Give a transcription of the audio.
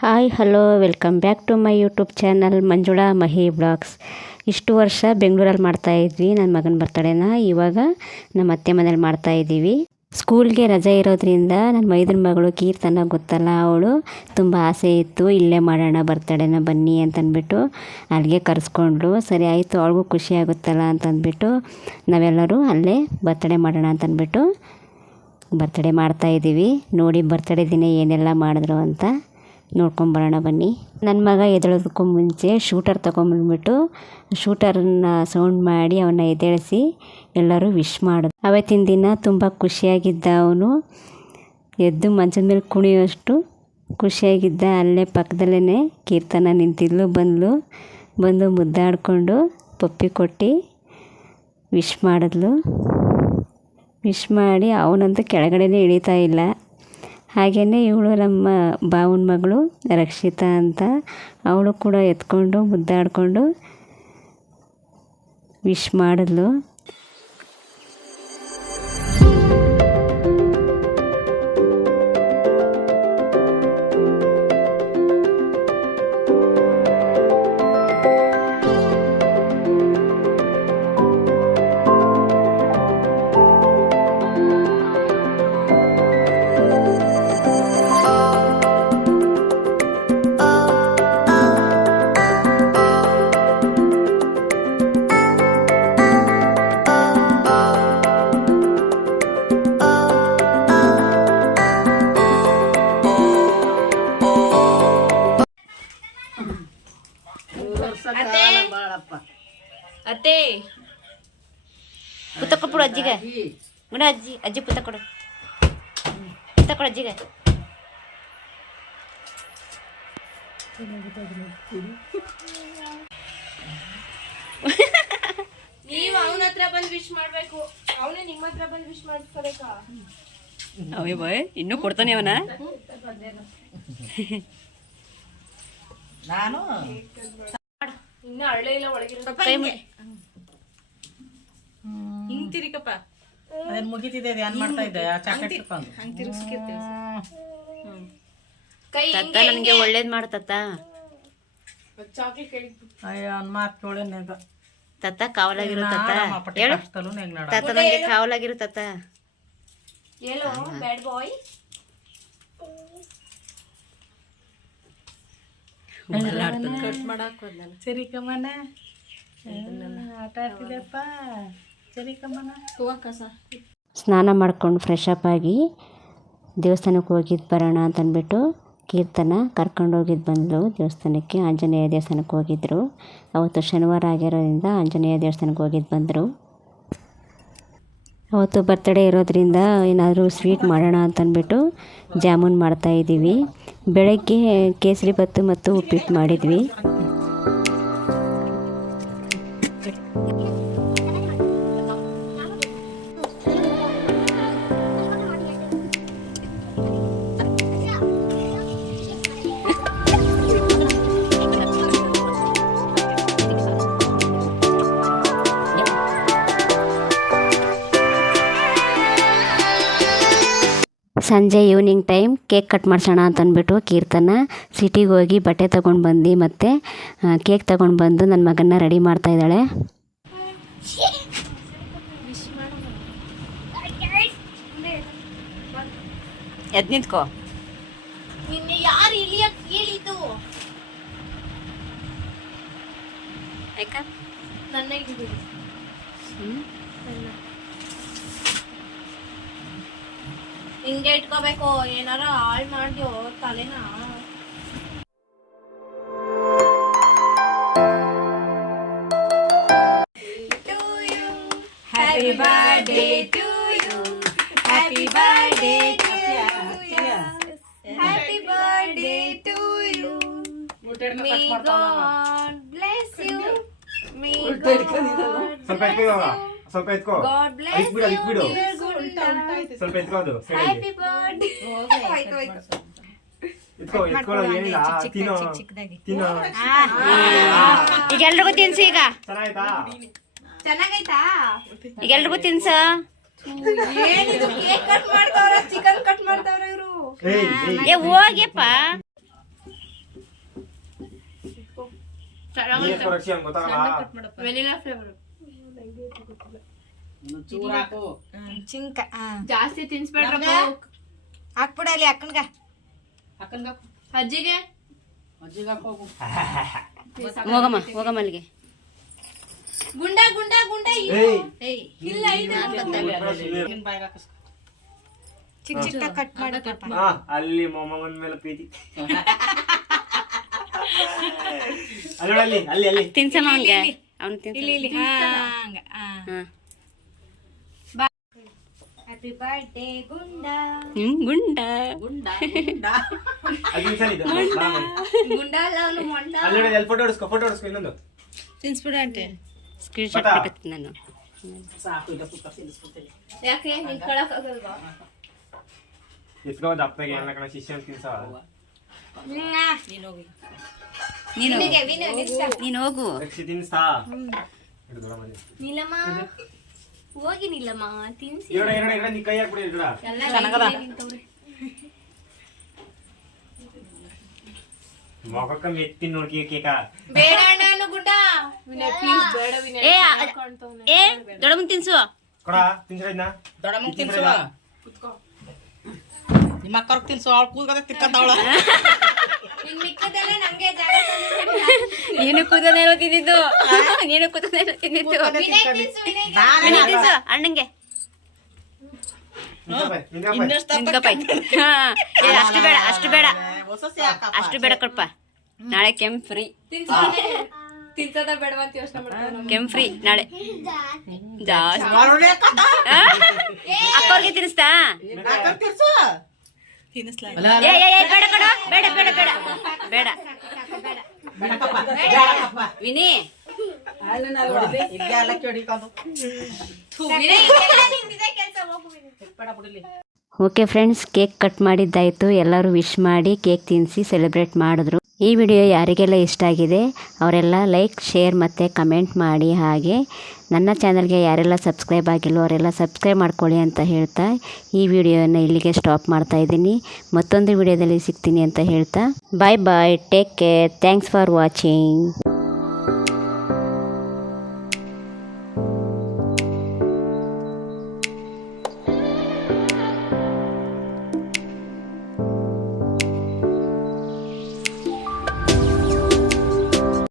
Hi hello welcome back to my YouTube channel Manjula Mahi blogs. ಇಷ್ಟು ವರ್ಷ ಬೆಂಗಳೂರಲ್ಲಿ ಮಾಡ್ತಾಯಿದ್ವಿ ನನ್ನ ಮಗನ ಬರ್ತಡೇನ. ಇವಾಗ ನಮ್ಮ ಅತ್ತೆ ಮನೇಲಿ ಮಾಡ್ತಾಯಿದ್ದೀವಿ. ಸ್ಕೂಲ್ಗೆ ರಜೆ ಇರೋದ್ರಿಂದ ನನ್ನ ಮೈದನ ಮಗಳು ಕೀರ್ತನ ಗೊತ್ತಲ್ಲ, ಅವಳು ತುಂಬ ಆಸೆ ಇತ್ತು ಇಲ್ಲೇ ಮಾಡೋಣ ಬರ್ತಡೇನ ಬನ್ನಿ ಅಂತಂದ್ಬಿಟ್ಟು ಅಲ್ಲಿಗೆ ಕರೆಸ್ಕೊಂಡ್ಳು. ಸರಿ ಆಯಿತು, ಅವಳಿಗೂ ಖುಷಿ ಆಗುತ್ತಲ್ಲ ಅಂತಂದ್ಬಿಟ್ಟು ನಾವೆಲ್ಲರೂ ಅಲ್ಲೇ ಬರ್ತಡೇ ಮಾಡೋಣ ಅಂತಂದ್ಬಿಟ್ಟು ಬರ್ತಡೇ ಮಾಡ್ತಾಯಿದ್ದೀವಿ. ನೋಡಿ ಬರ್ತಡೇ ದಿನ ಏನೆಲ್ಲ ಮಾಡಿದ್ರು ಅಂತ ನೋಡ್ಕೊಂಬರೋಣ ಬನ್ನಿ. ನನ್ನ ಮಗ ಎದ್ದೇಳೋದಕ್ಕೂ ಮುಂಚೆ ಶೂಟರ್ ತೊಗೊಂಬಂದ್ಬಿಟ್ಟು ಶೂಟರನ್ನ ಸೌಂಡ್ ಮಾಡಿ ಅವನ್ನ ಎದ್ದೇಳಿಸಿ ಎಲ್ಲರೂ ವಿಶ್ ಮಾಡಿದ್ರು. ಅವತ್ತಿನ ದಿನ ತುಂಬ ಖುಷಿಯಾಗಿದ್ದ ಅವನು. ಎದ್ದು ಮಂಚದ ಮೇಲೆ ಕುಣಿಯೋಷ್ಟು ಖುಷಿಯಾಗಿದ್ದ. ಅಲ್ಲೇ ಪಕ್ಕದಲ್ಲೇ ಕೀರ್ತನ ನಿಂತಿದ್ಲು. ಬಂದು ಮುದ್ದಾಡಿಕೊಂಡು ಪಪ್ಪಿ ಕೊಟ್ಟು ವಿಶ್ ಮಾಡಿದ್ಲು. ವಿಶ್ ಮಾಡಿ ಅವನಂತೂ ಕೆಳಗಡೆನೇ ಇಳಿತಾ ಇಲ್ಲ. ಹಾಗೆಯೇ ಇವಳು ನಮ್ಮ ಬಾವನ ಮಗಳು ರಕ್ಷಿತಾ ಅಂತ, ಅವಳು ಕೂಡ ಎತ್ಕೊಂಡು ಮುದ್ದಾಡಿಕೊಂಡು ವಿಶ್ ಮಾಡಿದ್ಲು. ಅತ್ತೆ ಪುತ್ತ ಕೊಟ್ಬಿಡು ಅಜ್ಜಿಗೆ. ಬಿಡ ಅಜ್ಜಿ ಪುತ್ತ ಕೊಡು ಅಜ್ಜಿಗೆ. ನೀವು ಅವನ ಹತ್ರ ಬಂದು ವಿಶ್ ಮಾಡ್ಬೇಕು, ಅವನೇ ನಿಮ್ಮ ಹತ್ರ ಬಂದು ವಿಶ್ ಮಾಡ್ಕೋಬೇಕಾ? ಅವೇ ಬಾಯ್ ಇನ್ನೂ ಕೊಡ್ತಾನೆ ಅವನ. ನಾನು ಇನ್ನ ಹಳ್ಳೆ ಇಲ್ಲ ಒಳಗಿರೋ ಹಿಂಗ್ ತಿರಿಕಪ್ಪ. ಅದನ್ನ ಮುಗಿತಿದೆ, ಏನ್ ಮಾಡ್ತಾ ಇದ್ದೆ? ಚಾಕ್ಲೇಟ್ ತಿರ್ಕೊಂಡು ಹಂಗ್ ತಿರ್ಗಿಸ್ಕಿರ್ತೀವಿ. ತತ್ತ ನನಗೆ ಒಳ್ಳೇದ್ ಮಾಡತ್ತ. ಚಾಕ್ಲೇಟ್ ಕೇಳಿ ಅಯ್ಯೋ ಅವ್ನ ಮಾತು ಕೇಳೇನೇಗ ತತ್ತ ಕಾವಲಾಗಿರು ತತ್ತ. ಹೇಳು ತತ್ತ ನನಗೆ ಕಾವಲಾಗಿರು ತತ್ತ. ಹೇಳು ಬ್ಯಾಡ್ ಬಾಯ್. ಕಟ್ ಮಾಡಕ್ ಹೋದ್ನಲ್ಲ. ಸರಿ ಕಮ್ಮನ ಆಟ ಆಡ್ತಿದ್ದೆಪ್ಪ. ಸರಿ ಕಮ್ಮನ ಕಸ ಸ್ನಾನ ಮಾಡ್ಕೊಂಡು ಫ್ರೆಶ್ ಅಪ್ ಆಗಿ ದೇವಸ್ಥಾನಕ್ಕೆ ಹೋಗಿದ್ದು ಬರೋಣ ಅಂತಂದ್ಬಿಟ್ಟು ಕೀರ್ತನ ಕರ್ಕೊಂಡೋಗಿದ್ದು ಬಂದಳು ದೇವಸ್ಥಾನಕ್ಕೆ. ಆಂಜನೇಯ ದೇವಸ್ಥಾನಕ್ಕೆ ಹೋಗಿದ್ದರು. ಅವತ್ತು ಶನಿವಾರ ಆಗಿರೋದ್ರಿಂದ ಆಂಜನೇಯ ದೇವಸ್ಥಾನಕ್ಕೆ ಹೋಗಿದ್ದು ಬಂದರು. ಅವತ್ತು ಬರ್ತಡೇ ಇರೋದ್ರಿಂದ ಏನಾದರೂ ಸ್ವೀಟ್ ಮಾಡೋಣ ಅಂತಂದ್ಬಿಟ್ಟು ಜಾಮೂನ್ ಮಾಡ್ತಾಯಿದ್ದೀವಿ. ಬೆಳಗ್ಗೆ ಕೇಸರಿ ಬಾತು ಮತ್ತು ಉಪ್ಪಿಟ್ಟು ಮಾಡಿದ್ವಿ. ಸಂಜೆ ಈವ್ನಿಂಗ್ ಟೈಮ್ ಕೇಕ್ ಕಟ್ ಮಾಡಿಸೋಣ ಅಂತಂದ್ಬಿಟ್ಟು ಕೀರ್ತನ ಸಿಟಿಗೆ ಹೋಗಿ ಬಟ್ಟೆ ತೊಗೊಂಡು ಬಂದು ಮತ್ತು ಕೇಕ್ ತೊಗೊಂಡು ಬಂದು ನನ್ನ ಮಗನ್ನ ರೆಡಿ ಮಾಡ್ತಾಯಿದ್ದಾಳೆ. ಎದ್ ನಿಂತ್ಕೋ. ನಿನ್ನೆ ಯಾರು ಇಳಿಯಕ್ ಹೇಳಿದ್ದು? ಯಾಕ ನನ್ನ ಹಿಡಿದು ಹಿಂಗೆ ಇಟ್ಕೋಬೇಕು. ಏನಾರ ಹಾಳು ಮಾಡ್ದ್ಯೋ ತಲೆನ. Happy birthday to you, happy birthday to you, happy birthday to you. May God bless you, may ಸ್ವಲ್ಪ ಎತ್ಕೋ. God bless ಐಕ್ ಬಿಡು, ಐಕ್ ಬಿಡು. you, dear Gunda. ಸ್ವಲ್ಪ ಎತ್ಕೋ ಅದು ಸೈಡಿಗೆ. Happy birthday. ಆಯ್ತು ಎತ್ಕೊಳ್ಳೋ ಏನಿಲ್ಲ. ತಿನ್ನೋ ಈಗ ಎಲ್ರಿಗೂ ತಿನ್ಸು. ಈಗ ಚೆನ್ನಾಯ್ತಾ? ಚೆನ್ನಾಗೈತಾ? ಈಗ ಎಲ್ರಿಗೂ ತಿನ್ಸ. ಏನಿದು ಕೇಕ್ ಕಟ್ ಮಾಡ್ತಾವ್ರ, ಚಿಕನ್ ಕಟ್ ಮಾಡ್ತಾವ್ರ ಇವರು. ಏ ಹೋಗ್ಯಪ್ಪ. ರಕ್ಷಿ ಅವ್ನು ಗೊತ್ತಾಗಲ್ಲ. ವೆನಿಲಾ ಫ್ಲೇವರ್ ಚೂರು ಹಾಕು. ಚಿಂಕ ಜಾಸ್ತಿ ತಿನ್ಸ್ಬೇಡ್ರಪ್ಪ. ಹಾಕ್ಬಿಡ ಅಲ್ಲಿ ಅಕ್ಕನ್ಗ ಅಕ್ಕನ್ಗೆ ಹಾಕು. ಅಜ್ಜಿಗೆ ಅಜ್ಜಿಗೆ ಹಾಕು ಹೋಗು. ಹೋಗಮ್ಮ ಅಲ್ಲಿಗೆ. ಗುಂಡ ಗುಂಡ ಗುಂಡ ಏಯ್ ಇಲ್ಲ ಇದೆ. ನಿನ್ ಬಾಯಿಗೆ ಹಾಕಿಸ್ಕೊ. ಚಿಕ್ಕ ಚಿಕ್ಕ ಕಟ್ ಮಾಡಪ್ಪ. ಹಾ ಅಲ್ಲಿ ಮೊಮ್ಮಗನ ಮೇಲೆ ಪ್ರೀತಿ. ಅಲ್ಲಿ ನೋಡು, ಅಲ್ಲಿ ಅಲ್ಲಿ ಅಲ್ಲಿ ತಿನ್ಸಮ್ಮ ಅವನಿಗೆ. ಅವ್ನು ಇಲ್ಲಿ ಇಲ್ಲಿ ಹಂಗ ಹ್ಯಾಪಿ ಬರ್ಡೇ ಗುಂಡ ಗುಂಡ. ಅದು ನಿಲ್ಸಲ್ಲ ಇದು. ಬಾ ಮಾಡಿ. ಗುಂಡ ಅಲ್ಲ ಅವನು ಮೊಂಡ. ಅಲ್ಲಿ ನೋಡಿ, ಅಲ್ಲಿ ಫೋಟೋ ಹೊಡ್ಸ್ಕೊ ಇನ್ನೊಂದು. ತಿನ್ಸ್ಬಿಡ ಅಂತೆ. ಸ್ಕ್ರೀನ್ ಶಾಟ್ ಹಾಕತ್ತೀನಿ ನಾನು. ಸಾಕು ಈಗ ಪುಟ್ಟ ತಿನ್ನಿಸ್ಬಿಡ್ತೀನಿ. ಯಾಕೆ ನಿಂತ್ಕೊಳಕ್ ಆಗಲ್ವಾ? ಎತ್ಕೋ ದಪ್ಪಗೆ ಎಲ್ಲ ಕಣ ಶಿಷ್ಯ ಅಂತ ತಿನ್ಸವ. ನೀನು ಹೋಗಿ. ನೀನು ಹೋಗು. ರಕ್ಷಿ ತಿನ್ಸ್ತಾ ಹಿಡ್ದು ದೂರ ಮಾಡಿ. ನೀಲಮ್ಮ ಹೋಗಿ ನೀಲಮ್ಮ ತಿನ್ಸಿ. ಎರಡು ನೀ ಕೈ ಹಾಕ್ಬಿಡಿ ಇದ್ರ. ಎಲ್ಲ ಚೆನ್ನಾಗದ? ನಿಂತವ್ರೆ. ಮೊಗಕ್ಕ ಮೆತ್ತಿ ನೋಡ್ಕಿ ಕೇಕ. ಬೇಡ ಅಣ್ಣ ಗುಂಡ. ವಿನಯ್ ಪ್ಲೀಸ್ ಬೇಡ ವಿನಯ್. ದೊಡ್ಡಮ್ಮನ್ ತಿನ್ಸು. ಕೊಡ ತಿನ್ಸ್ರ ಇದನ್ನ. ದೊಡ್ಡಮ್ಮಂಗೆ ತಿನ್ಸುವ. ನಿಮ್ಮ ಅಕ್ಕವ್ರಿಗೆ ತಿನ್ಸು. ಅವಳು ಕೂತ್ಕೊಂಡ ತಿಕ್ಕಂತವಳ. ನಿನ್ ಮಿಕ್ಕದೆಲ್ಲ ನಂಗೆ ಜಾಗ ತಂದು. ನೀನು ಕೂದಲೇನೋ ತಿಂದಿದ್ದು. ನೀನು ಕೂದಲೇನೋ ತಿಂದಿದ್ದು. ವಿನಯ್ ತಿನ್ಸು ವಿನಯ್. ವಿನಯ್ ತಿನ್ಸು ಅಣ್ಣಂಗೆ. ಇನ್ನಷ್ಟು ನಿಂತ್ಕಪ್ಪ. ಹಾ ಅಷ್ಟು ಬೇಡ ಅಷ್ಟು ಬೇಡ ಹೊಸಸಿ ಹಾಕಪ್ಪ. ಅಷ್ಟು ಬೇಡ ಕೊಡಪ್ಪ. ನಾಳೆ ಕೆಂಪ್ ಫ್ರೀ. ತಿನ್ಸು ತಿನ್ಸದ ಬೇಡವಾ ಅಂತ ಯೋಚನೆ ಮಾಡ್ತಾರೆ. ಕೆಂಪ್ ಫ್ರೀ ನಾಳೆ ಜಾಸ್ತಿ. ಅವಳೇ ಕಥ. ಅಕ್ಕವ್ರಿಗೆ ತಿನ್ನಿಸ್ತಾ? ಅಕ್ಕವ್ರಿಗೆ ತಿನ್ಸು. ಏ ಬೇಡ ಕಣ. ಬೇಡ ಬೇಡ ಬೇಡ ಬೇಡ ಬೇಡಕ್ಕಪ್ಪ. ಬೇಡಕ್ಕಪ್ಪ. ವಿನಿ. ಇಲ್ಲಿ ಎಲ್ಲ ಕೆಡಿಕೋದು. ವಿನಯ್ ಇದೆಲ್ಲ ನಿಂದಿದೆ ಕೆಲಸ. ಹೋಗು ವಿನಯ್. ಬೇಡ ಬಿಡಲಿ. ಓಕೆ ಫ್ರೆಂಡ್ಸ್, ಕೇಕ್ ಕಟ್ ಮಾಡಿದ್ದಾಯಿತು. ಎಲ್ಲರೂ ವಿಶ್ ಮಾಡಿ ಕೇಕ್ ತಿನ್ನಿಸಿ ಸೆಲೆಬ್ರೇಟ್ ಮಾಡಿದ್ರು. ಈ ವಿಡಿಯೋ ಯಾರಿಗೆಲ್ಲ ಇಷ್ಟ ಆಗಿದೆ ಅವರೆಲ್ಲ ಲೈಕ್, ಶೇರ್ ಮತ್ತು ಕಮೆಂಟ್ ಮಾಡಿ. ಹಾಗೆ ನನ್ನ ಚಾನಲ್ಗೆ ಯಾರೆಲ್ಲ ಸಬ್ಸ್ಕ್ರೈಬ್ ಆಗಿಲ್ಲೋ ಅವರೆಲ್ಲ ಸಬ್ಸ್ಕ್ರೈಬ್ ಮಾಡ್ಕೊಳ್ಳಿ ಅಂತ ಹೇಳ್ತಾ ಈ ವಿಡಿಯೋನ ಇಲ್ಲಿಗೆ ಸ್ಟಾಪ್ ಮಾಡ್ತಾ ಇದ್ದೀನಿ. ಮತ್ತೊಂದು ವಿಡಿಯೋದಲ್ಲಿ ಸಿಗ್ತೀನಿ ಅಂತ ಹೇಳ್ತಾ bye bye, take care, thanks for watching.